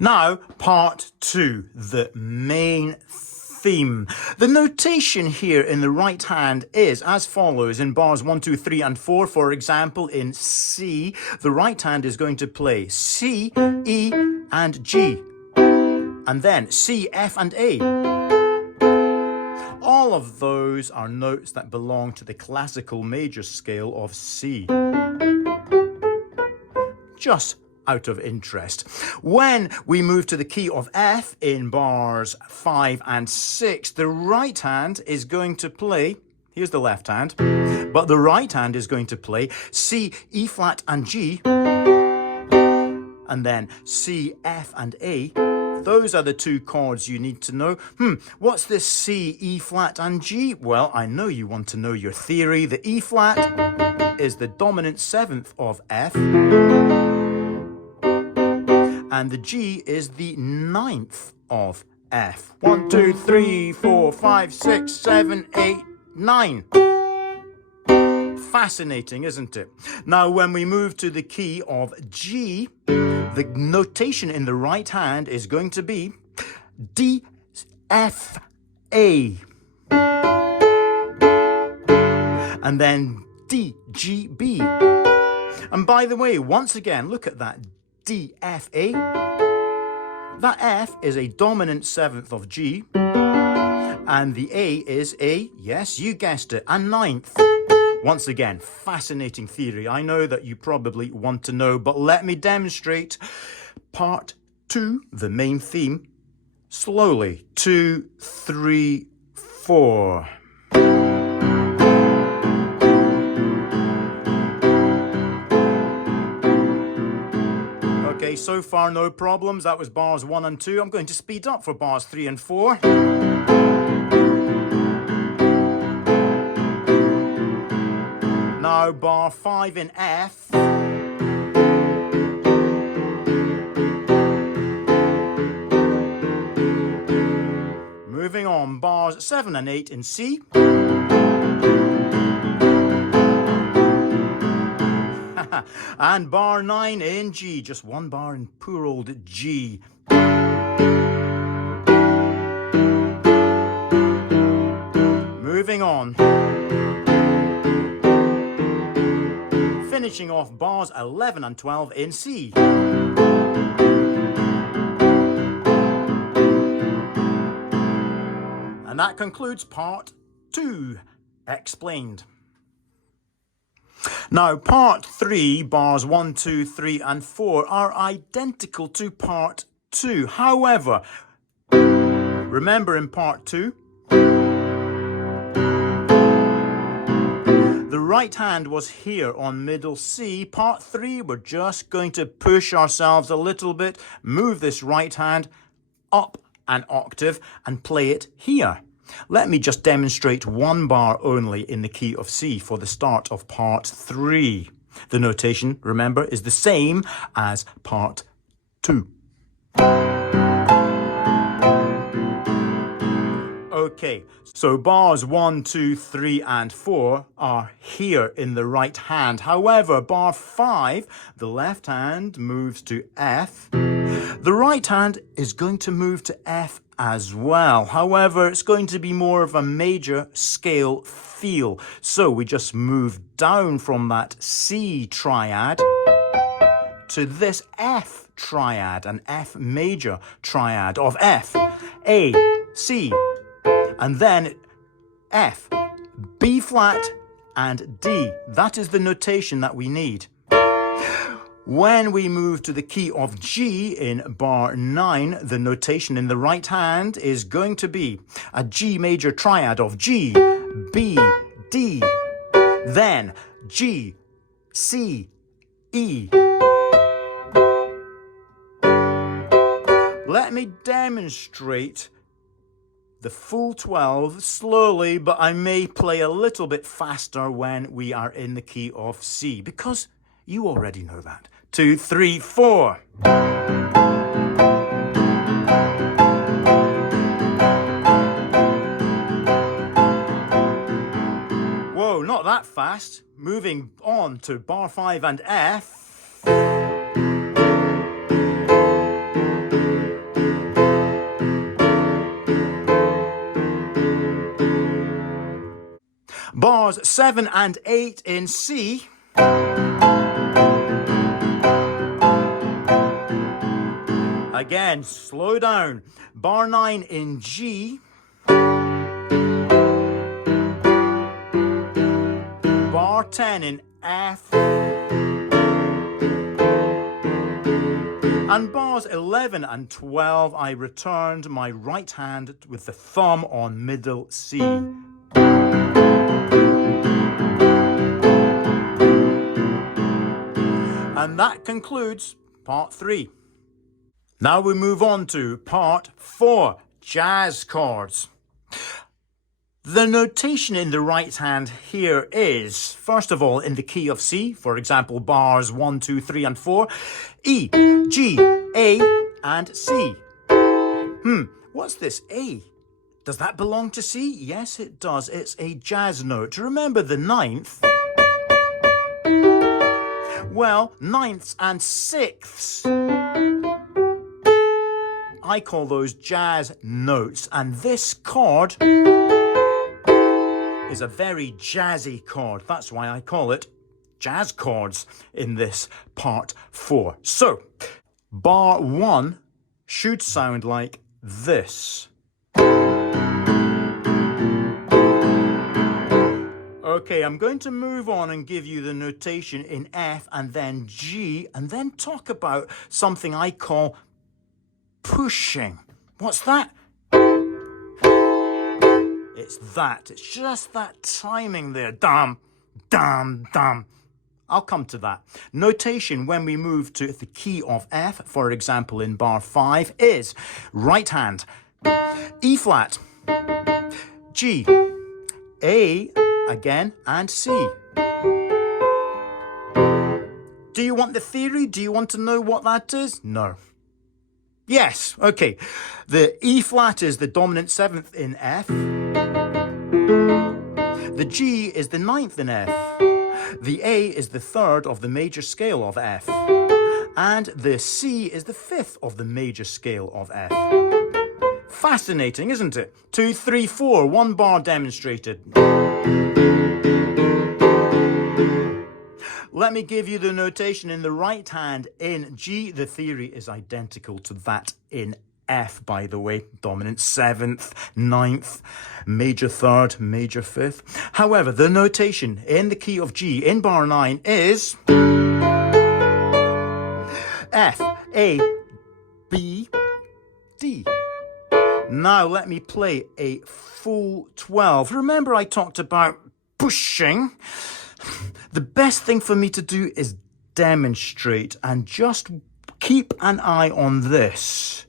Now, part 2, the main theme. The notation here in the right hand is as follows. In bars 1, 2, 3, and 4, for example, in C, the right hand is going to play C, E, and G. And then C, F, and A. All of those are notes that belong to the classical major scale of C. Just out of interest. When we move to the key of F in bars 5 and 6, the right hand is going to play, here's the left hand, but the right hand is going to play C, E flat, and G, and then C, F, and A. Those are the two chords you need to know. What's this C, E flat, and G? Well, I know you want to know your theory. The E flat is the dominant seventh of F, and the G is the ninth of F. 1, 2, 3, 4, 5, 6, 7, 8, 9. Fascinating, isn't it? Now, when we move to the key of G, the notation in the right hand is going to be D, F, A. And then D, G, B. And by the way, once again, look at that. D, F, A. That F is a dominant seventh of G, and the A is a, yes, you guessed it, a ninth. Once again, fascinating theory. I know that you probably want to know, but let me demonstrate part 2, the main theme, slowly. 2, 3, 4. Okay, so far no problems. That was bars 1 and 2. I'm going to speed up for bars 3 and 4. Now bar 5 in F. Moving on, bars 7 and 8 in C. And bar 9 in G, just one bar in poor old G. Moving on. Finishing off bars 11 and 12 in C. And that concludes part 2, explained. Now, part 3, bars 1, 2, 3, and 4 are identical to part 2. However, remember in part 2, the right hand was here on middle C. Part 3, we're just going to push ourselves a little bit, move this right hand up an octave and play it here. Let me just demonstrate one bar only in the key of C for the start of part 3. The notation, remember, is the same as part 2. Okay, so bars 1, 2, 3, and 4 are here in the right hand. However, bar 5, the left hand moves to F. The right hand is going to move to F as well. However, it's going to be more of a major scale feel. So we just move down from that C triad to this F triad, an F major triad of F, A, C, and then F, B flat, and D. That is the notation that we need. When we move to the key of G in bar 9, the notation in the right hand is going to be a G major triad of G, B, D, then G, C, E. Let me demonstrate the full 12 slowly, but I may play a little bit faster when we are in the key of C, because you already know that. 2, 3, 4. Whoa, not that fast. Moving on to bar 5 and F. bars 7 and 8 in C. Again, slow down. Bar 9 in G. Bar 10 in F. And bars 11 and 12, I returned my right hand with the thumb on middle C. And that concludes part 3. Now we move on to part 4, jazz chords. The notation in the right hand here is, first of all, in the key of C, for example, bars 1, 2, 3, and 4, E, G, A, and C. What's this A? Does that belong to C? Yes, it does. It's a jazz note. Remember the ninth? Well, ninths and sixths, I call those jazz notes, and this chord is a very jazzy chord. That's why I call it jazz chords in this part 4. So, bar 1 should sound like this. Okay, I'm going to move on and give you the notation in F and then G, and then talk about something I call pushing. What's that? It's that. It's just that timing there. Dum, dum, dum. I'll come to that. Notation when we move to the key of F, for example in bar 5, is right hand, E flat, G, A again, and C. Do you want the theory? Do you want to know what that is? No. Yes, okay. The E flat is the dominant 7th in F. The G is the 9th in F. The A is the 3rd of the major scale of F. And the C is the 5th of the major scale of F. Fascinating, isn't it? 2, 3, 4, 1 bar demonstrated. Let me give you the notation in the right hand in G. The theory is identical to that in F, by the way. Dominant 7th, 9th, major 3rd, major 5th. However, the notation in the key of G in bar 9 is F, A, B, D. Now let me play a full 12. Remember I talked about pushing? The best thing for me to do is demonstrate, and just keep an eye on this.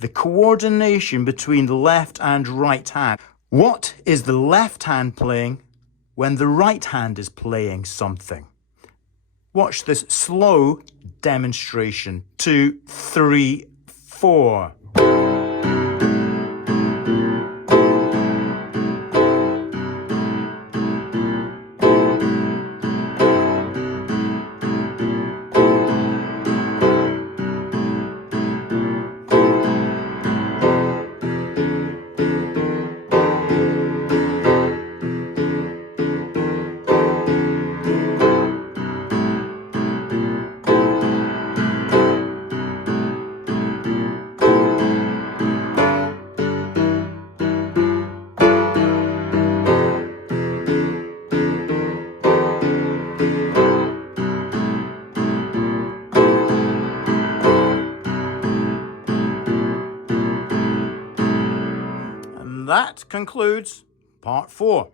The coordination between the left and right hand. What is the left hand playing when the right hand is playing something? Watch this slow demonstration. 2, 3, 4. That concludes part 4.